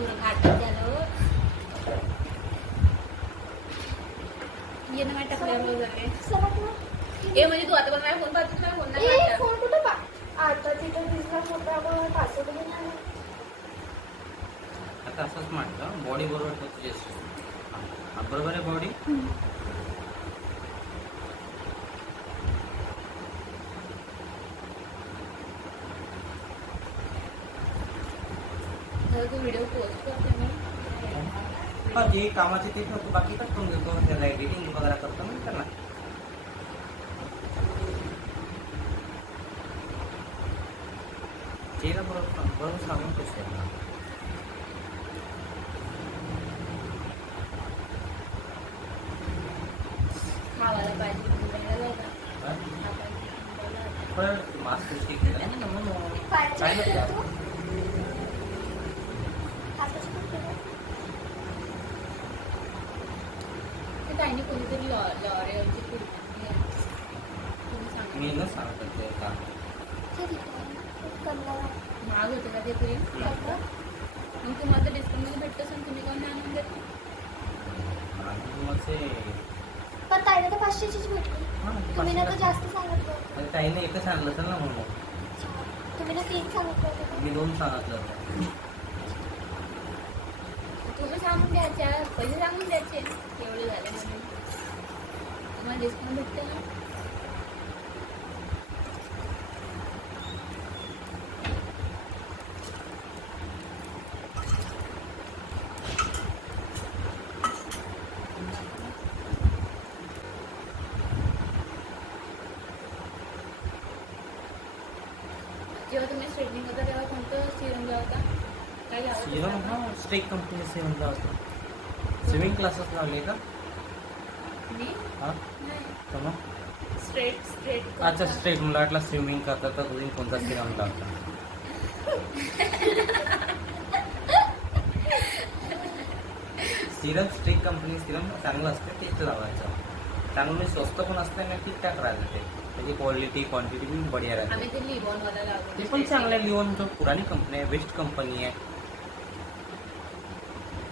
घाटात झालं ये ना माझ्या टकल्यावर झाले ए म्हणजे तू आता पण माझा फोन पाहतो माझा फोन नाही फोन कुठं आता तिथं दिसला फोटो आपण पासवर्ड नाही आता असंच म्हटलं बॉडी बरोबर तुझी बरोबर आहे बॉडी तू व्हिडिओ पोस्ट करते मी जे कामाचे ते ठेवतो बाकी तर करून देतो त्याला एडिटिंग वगैरे करतो मी त्यांना चेहरा बरोबर सांगून कसे खावायला पाहिजे पण मास्क केलं ना म्हणून काय नव्हतं काही कोणीतरी लॉरियलची मी न सांगत ते का महाग होते का ते क्रीम मग तुम्हाला तर डिस्काउंटमध्ये भेटतं असेल तुम्ही कोण नाही आणून देत पण ताईला तर 500चीच भेटली तुम्ही ना तर जास्त सांगितलं ताईने एकच आणलं असेल ना म्हणून तुम्ही ना 3 सांगितलं मी 2 सांगितलं होतं तुम्ही सांगून द्यायच्या पैसे सांगून द्यायचे एवढे झाले म्हणून तुम्हाला डिस्काउंट भेटते ना जेव्हा तुम्ही स्ट्रेटनिंग करता तेव्हा कोणतं सिरम लावता काय सिरम हा स्टेक कंपनी सिरम लावतो स्विमिंग क्लासेस लावले का मी हा नाही तर मग स्ट्रेट अच्छा स्ट्रेट मला वाटलं स्विमिंग करता तर तुम्ही कोणता सिरम लावता सिरम स्ट्रेक कंपनी सिरम चांगलं असतं तेच लावायचं चांगलं स्वस्त पण असतं आणि ठीकठाक राहतं ते त्याची क्वालिटी क्वांटिटी पण बढिया राहते आम्ही ते लिबॉनवाला लावतो ते पण चांगलं आहे लिओन जो पुराणी कंपनी आहे बेस्ट कंपनी आहे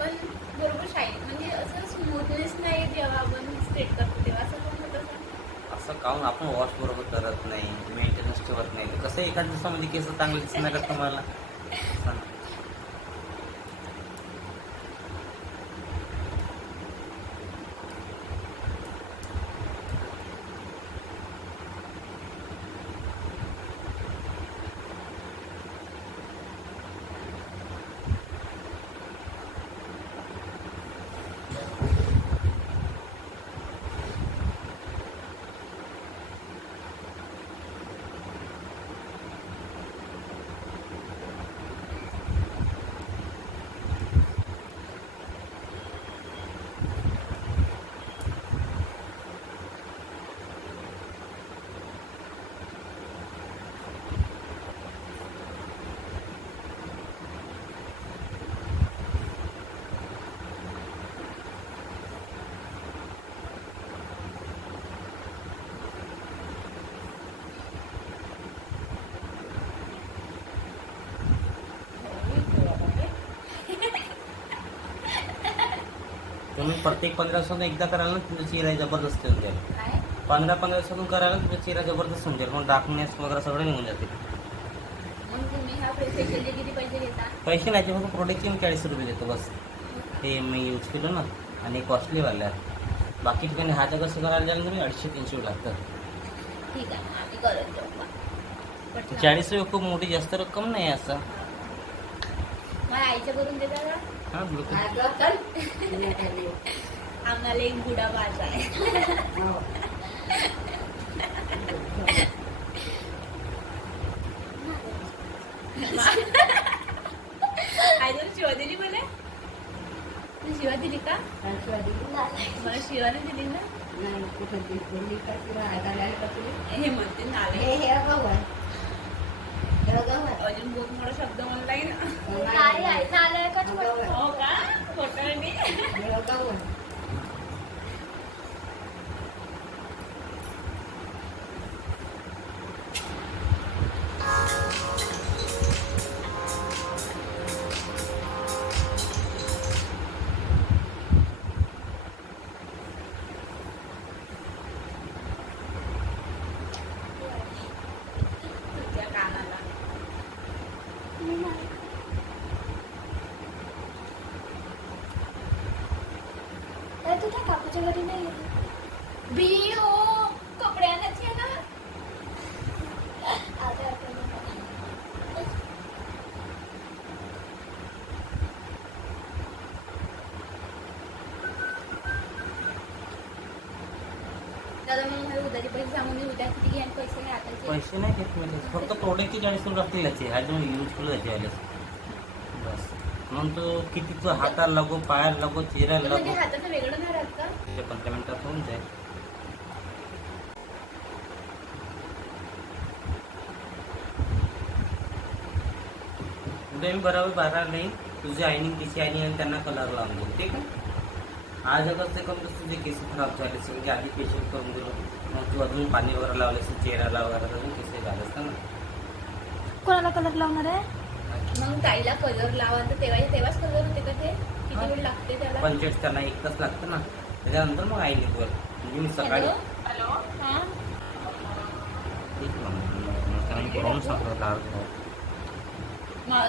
पण बरोबर शाईन म्हणजे असं स्मूथनेस नाही जेव्हा आपण स्ट्रेट करतो तेव्हा असं पण होत असं असं काहून आपण वॉश बरोबर करत नाही मेंटेनन्स ठेवत नाही कसं एका दिवसामध्ये केस चांगले दिसणार का तुम्हाला तुम्ही प्रत्येक 15 दिवसातून एकदा करायला ना तुमचा चेहरा जबरदस्त होऊन जाईल काय 15 दिवसातून करायला तुमचा चेहरा जबरदस्त होऊन जाईल मग डार्कनेस वगैरे सगळं निघून जाते मग तुम्ही ह्या फेशियलचे किती पैसे घेता पैसे नाही फक्त प्रोडक्टचे मी 40 रुपये देतो बस ते मी यूज केलं ना आणि कॉस्टलीवाले आहे बाकी ठिकाणी हा जगा कसं करायला जाईल तुम्ही 250-300 लागतात ठीक आहे आम्ही करत जाऊ 40 रुपये खूप मोठी जास्त रक्कम नाही असं मला आईच्या करून देता का हां बिलकुल आम्हाला एक बुडा बाजा आहे आई तुला शिवा दिली मला तू शिवा दिली का मला शिवाने दिली ना हे म्हणते नाले अजून बहुत मोठा शब्द ऑनलाईन हो का खोटारडी काय काकूच्या घरी नाही गेली बी हो कपडे आणायचे ना. आता आठवलं मला. दादा मग मला उद्याचे पैसे सांगून मी उद्या किती घ्यान पैसे नाही आताचे. पैसे नाही घेत मी फक्त तोड्याची 40 रुपये लागतील याचे ह्याचे यूज केलं त्याचे आले बस. म्हणून तो किती तो हाताला लागो पायाला लागो चेहऱ्याला म्हणजे लागो हाताचं वेगळं नाही राहत का? ते 15 मिनिटात होऊन जाईल. उद्या मी बरोबर 12 नाही तुझी आईनी तिची आईनी आणि त्यांना कलर लावून देईल ठीक आहे. आज अगर ते कम तुझे केस खराब झाले सगळे आधी फेशियल करून दिलं मग तू अजून पाणी वगैरे लावले असेल चेहऱ्याला वगैरे अजून केस झाले असतं ना. कोणाला कलर लावणार आहे? मग ताईला कलर लावा तर तेव्हाच कलर होते का ते? किती वेळ लागते त्याला? 45 त्यांना 1 तास लागतं ना त्याच्यानंतर मग आई निघवर म्हणजे मी सकाळी हॅलो हा ठीक आहे मग त्यांना मी करून सांगतो लाल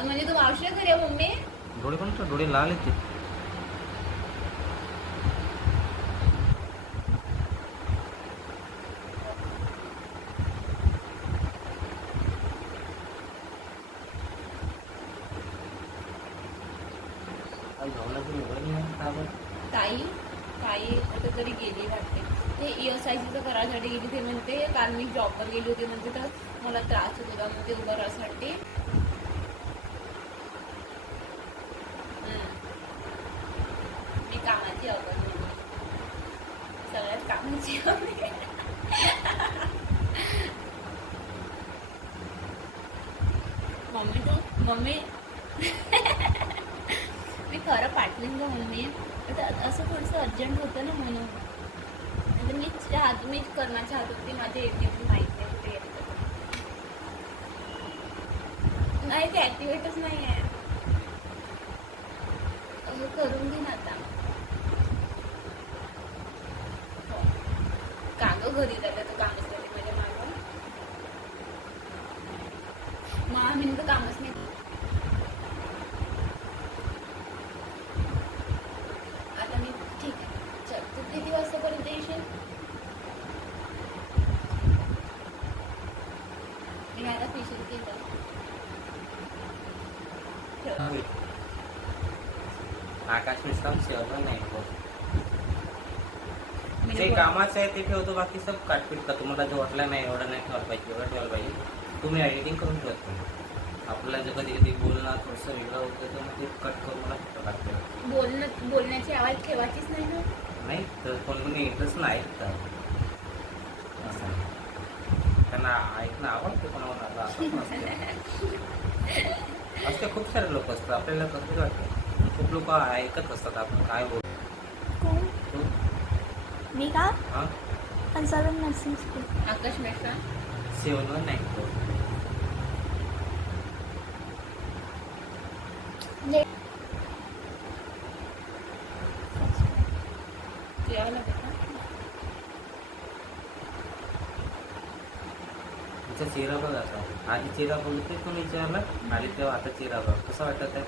म्हणजे तू मावशी घरी आहे मम्मी? डोळे पण तर डोळे लाल आहेत ते. ताई कुठे तरी गेली वाटते. ते ESICचं करायसाठी गेली ते म्हणते काल मी जॉबवर गेली होती म्हणते तर मला त्रास होत होता म्हणते उभं राहण्यासाठी. मी कामाची अवघड सगळ्यात कामाची मम्मी मी खरं पाठवेन ग मम्मी. असं थोडंसं अर्जंट होतं ना म्हणून मीच करण्याच्या हात होती. माझे ATM माहिती आहे कुठे येतं नाही ते ॲक्टिवेटच नाही आहे. करून घे ना आता. कागं घरी जातं तर कामच नाही माझ्या मागं मी तर कामच नाही. आता मी ठीक आहे चल तू किती वाजतापर्यंत येशील? मी आता फेशियल केलं. आकाश मिश्राम सेवा नाही जे कामाचं आहे ते ठेवतो बाकी सब काटपीट का तुम्हाला जो वाटला नाही एवढा नाही ठेवायला पाहिजे एवढा ठेवायला पाहिजे तुम्ही एडिटिंग करून ठेवतो. आपल्याला जर कधी कधी बोलणं थोडंसं वेगळं होतं तर मग ते कट करून मला फोटो टाकतो. बोलण्याची आवाज ठेवायचीच नाही ना. नाही तर कोणी इंटरेस्ट नाही ऐकतं असं त्यांना ऐकणं आवडतं कोणाला असते खूप सारे लोक असतात आपल्याला कसं वाटतं खूप लोक ऐकत असतात आपण काय बोलतो. कोण? मी का? हां अन्सारन नर्सिंग स्कूल. आकाश मेश्राम सेवनवर नाही यावं लागेल का? तिचा चेहरा बघ आता आधी चेहरा बोलते तुम्ही विचारला आधी तेव्हा आता चेहरा बघ कसं वाटत आहे.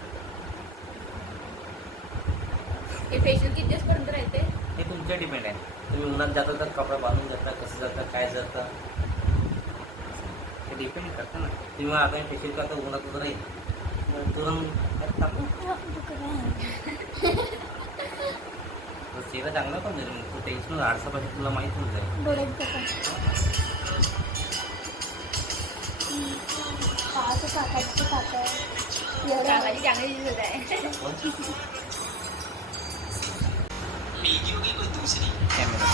हे फेशियल किती दिवसपर्यंत राहते? हे तुमच्या डिपेंड आहे तुम्ही उन्हात जाता तर कपडा बांधून जाता कसं जातं काय जातं ते डिपेंड करतं ना. तुम्ही आता फेशियल करता उन्हात राहील तुरंत चेहरा चांगला पण जाईल मग तू टेन्शन आरसा पाहिजे तुला माहीत होऊन जाईल. डोळ्यात काकाची काका काकाची चांगली दिसत आहे. कॅमेरा